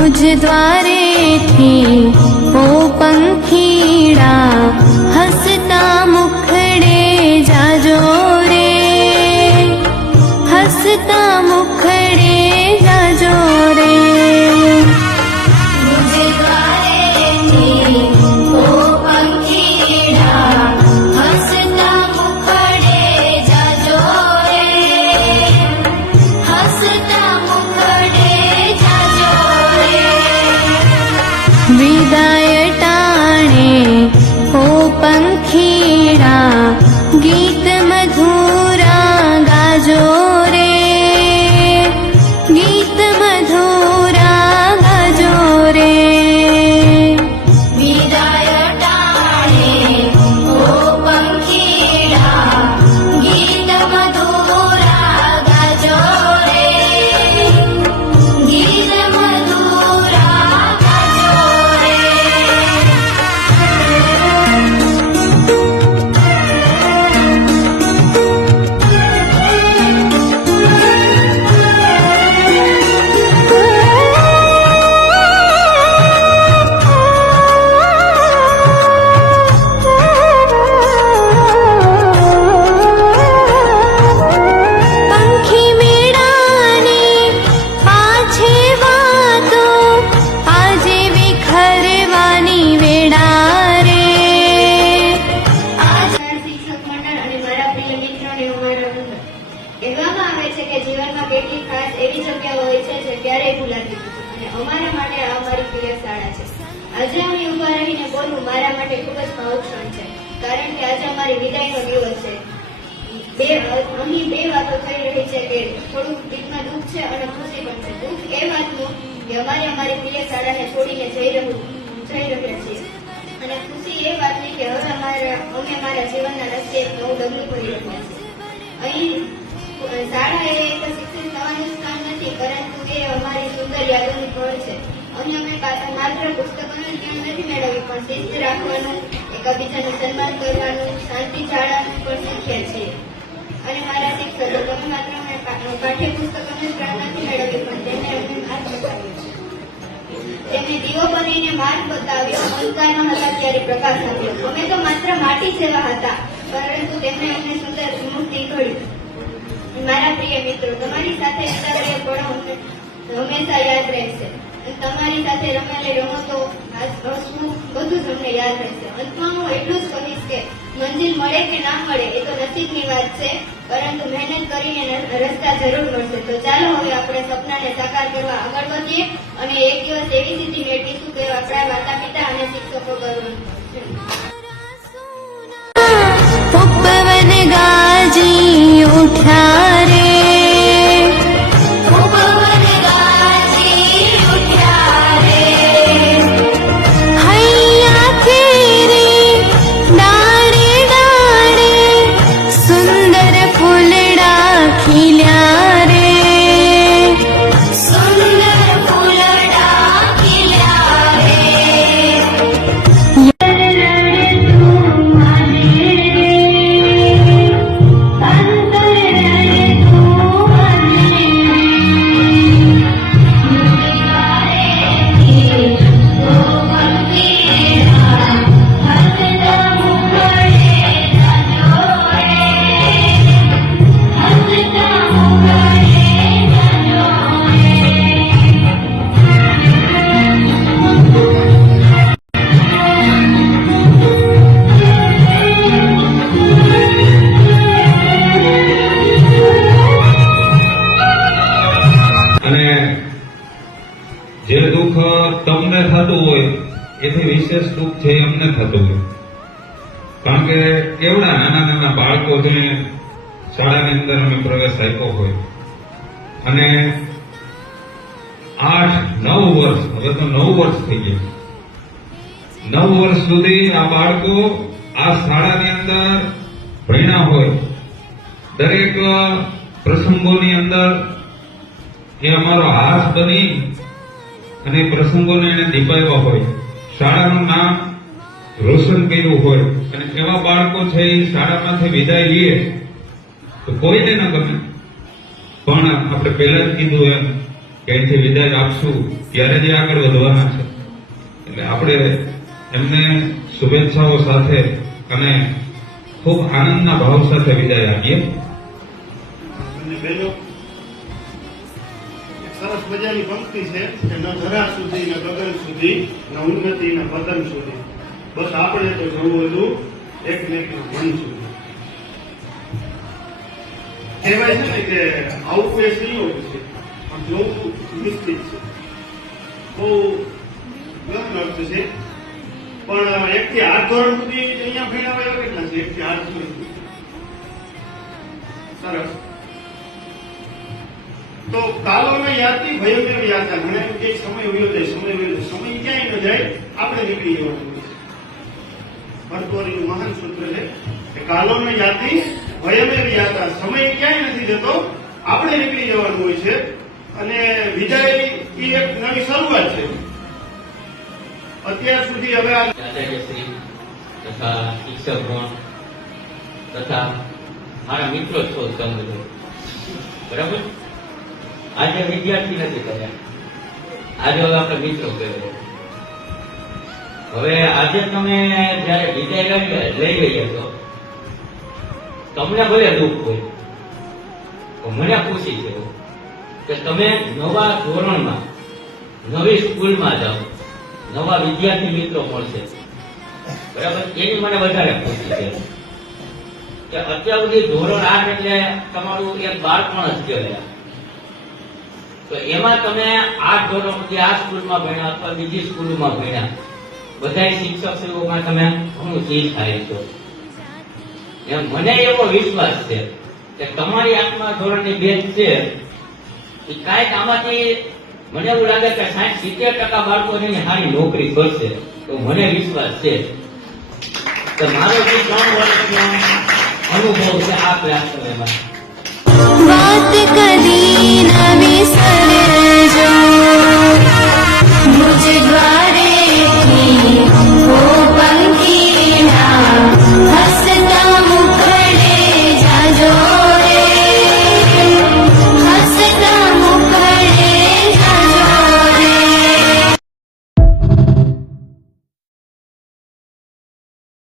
मुझ द्वारे थी ओ पंखीड़ा हसता मुखड़े जाजो रे, हसता मुखड़े जाजो रे। मुझ द्वारे थी ओ पंखीड़ा हसता मुखड़े जाजो रे, हसता मुखड़े जाजो रे। विदाय टाणे ओ पंखीड़ा गीत मधुरा गाजो रे, गीत मधुरा गाजो रे। विदाय टाणे ओ पंखीड़ा गीत मधुरा गाजो रे, गीत मधुरा गाजो रे। पंखी मेड़ानी पाछे वातो आजे विखरवानी वेड़ा रे। શિક્ષક મંડળ અને મારા પ્રિય મિત્રોને ઉમેરવા નમ્ર. કહેવામાં આવે છે કે જીવનમાં કેટલીક ખાસ એવી જગ્યાઓ હોય છે જે ક્યારેય ભૂલાતી નથી અને અમારા માટે આ અમારી પ્રિય શાળા છે. આજે હું ઊભા રહીને બોલવું મારા માટે ખૂબ જ ભાવુક ક્ષણ છે, કારણ કે આજે અમારી વિદાયનો દિવસ છે. અહીં બે વાતો થઈ રહી છે કે થોડુંક દિલમાં દુઃખ છે અને ખુશી પણ છે. દુઃખ એ વાતનું કે અમારી પ્રિય શાળાને છોડીને જઈ રહ્યા છીએ, અને ખુશી એ વાતની કે હવે અમે અમારા જીવનના રસ્તે એક નવું ડગલું ભરી રહ્યા છીએ. અહીં શાળા એ એક શિક્ષિત થવાનું સ્થાન નથી, પરંતુ એ અમારી સુંદર યાદોનું ઘર છે. અહીં અમે માત્ર પુસ્તકોનું જ્ઞાન નથી મેળવ્યું, પણ શિસ્ત રાખવાનું, એકબીજાનું સન્માન કરવાનું, શાંતિ જાળવવાનું પણ શીખ્યા છીએ. અને મારા શિક્ષકો, તમે માત્ર અમે પાઠ્યપુસ્તકોનું જ જ્ઞાન નથી મેળવ્યું, પણ તેને અમને માર્ગ બતાવ્યો છે. તેમને દીવો બનીને માર્ગ બતાવ્યો, અંધકારમાં હતા ત્યારે પ્રકાશ આપ્યો. અમે તો માત્ર માટી જેવા હતા, પરંતુ તેમણે અમને સુંદર મૂર્તિ ઘડી. મારા પ્રિય મિત્રો, તમારી સાથે વિતાવેલા પળો અમને હંમેશા યાદ રહેશે. તમારી સાથે રમેલી રમતો, હસવું, બધું જ અમને યાદ રહેશે. અંતમાં હું એટલું જ કહીશ કે મંજિલ મળે કે ના મળે એ તો નસીબની વાત છે, પરંતુ મહેનત કરીને રસ્તા જરૂર મળશે. તો ચાલો હવે આપણે સપનાને સાકાર કરવા આગળ વધીએ અને એક દિવસ એવી સ્થિતિ મેળવીશું કે આપણા માતા પિતા અને શિક્ષકો ગૌરવ. उपवन गाजी उठा रे, उपवन गाजी उठा रे। हैया तेरे डाड़े डाड़े सुंदर फूलड़ा खिल्या रे, सुंदर फूलड़ा खिल्या रे। જે દુઃખ તમને થતું હોય એથી વિશેષ દુઃખ છે અમને થતું હોય, કારણ કે કેવડા નાના નાના બાળકો છે શાળાની અંદર અમે પ્રવેશ આપ્યો હોય અને 8-9 વર્ષ, હવે તો 9 વર્ષ થઈ ગયા, 9 વર્ષ સુધી આ બાળકો આ શાળાની અંદર ભણ્યા હોય. દરેક પ્રસંગોની અંદર એ અમારો હાથ બની અને પ્રસંગોને એને દીપાવ્યા હોય, શાળાનું નામ રોશન કર્યું હોય. અને એવા બાળકો છે એ શાળામાંથી વિદાય લઈએ તો કોઈને ન ગમે, પણ આપણે પહેલા જ કીધું એમ કે અહીંથી વિદાય આપશું ત્યારે જે આગળ વધવાના છે. એટલે આપણે એમને શુભેચ્છાઓ સાથે અને ખૂબ આનંદના ભાવ સાથે વિદાય આપીએ. અને બહેનો, એક સરસ મજાની પંક્તિ છે કે ન ધરા સુધી ન ગગન સુધી ન ઉન્નતિ ન પતન સુધી, બસ આપણે તો જવું હતું એકમેકના મન સુધી. કહેવાય છે ને કે આવું એ સંયોગ છે પણ જોવું નિશ્ચિત છે. બહુ ગહન અર્થ છે. પણ 1 થી 8 ધોરણ સુધી અહીંયા ભણ્યા એવા કેટલા છે? 1 થી 8 ધોરણ સુધી. સરસ. તો કાલોને યાતિ ભયમેવ યાતા. ઘણા એમ કે સમય વયો જાય, સમય વયો જાય. સમય ક્યાંય ન જાય, આપણે નીકળી જવાનું હોય છે. ભરતોરીનું મહાન સૂત્ર છે કે કાલોને યાતિ ભયમેવ યાતા. સમય ક્યાંય નથી જતો, આપણે નીકળી જવાનું હોય છે. અને વિદાય એ એક નવી શરૂઆત છે. અત્યાર સુધી હવે આ આચાર્યશ્રી તથા શિક્ષકગણ તથા મારા મિત્રો છો તમે બધા, બરાબર? આજે વિદ્યાર્થી નથી કર્યા, આજે હવે આપણે મિત્રો કહેવાય. હવે આજે તમે જયારે વિદાય લઈ રહ્યા છો, તમને ભલે દુઃખ હોય, તો મને ખુશી છે કે તમે નવા ધોરણમાં નવી સ્કૂલમાં જાઓ, નવા વિદ્યાર્થી મિત્રો મળશે, બરાબર? એની મને વધારે ખુશી છે કે અત્યાર સુધી ધોરણ 8 એટલે તમારું એક બાળપણ જ કહેવાય. તો એમાં તમે 8 ધોરણ સુધી આ સ્કૂલમાં ભણ્યા અથવા બીજી સ્કૂલમાં ભણ્યા, બધા શિક્ષકશ્રીઓમાં તમે ઘણું ચીજ થાય છો. મને એવો વિશ્વાસ છે કે તમારી 8મા ધોરણની બેચ છે એ કાંઈક આમાંથી મને એવું લાગે કે 60-70% બાળકો એની સારી નોકરી કરશે. તો મને વિશ્વાસ છે કે મારો જે 3 વર્ષનો અનુભવ છે આ ક્લાસમાં વાત કદી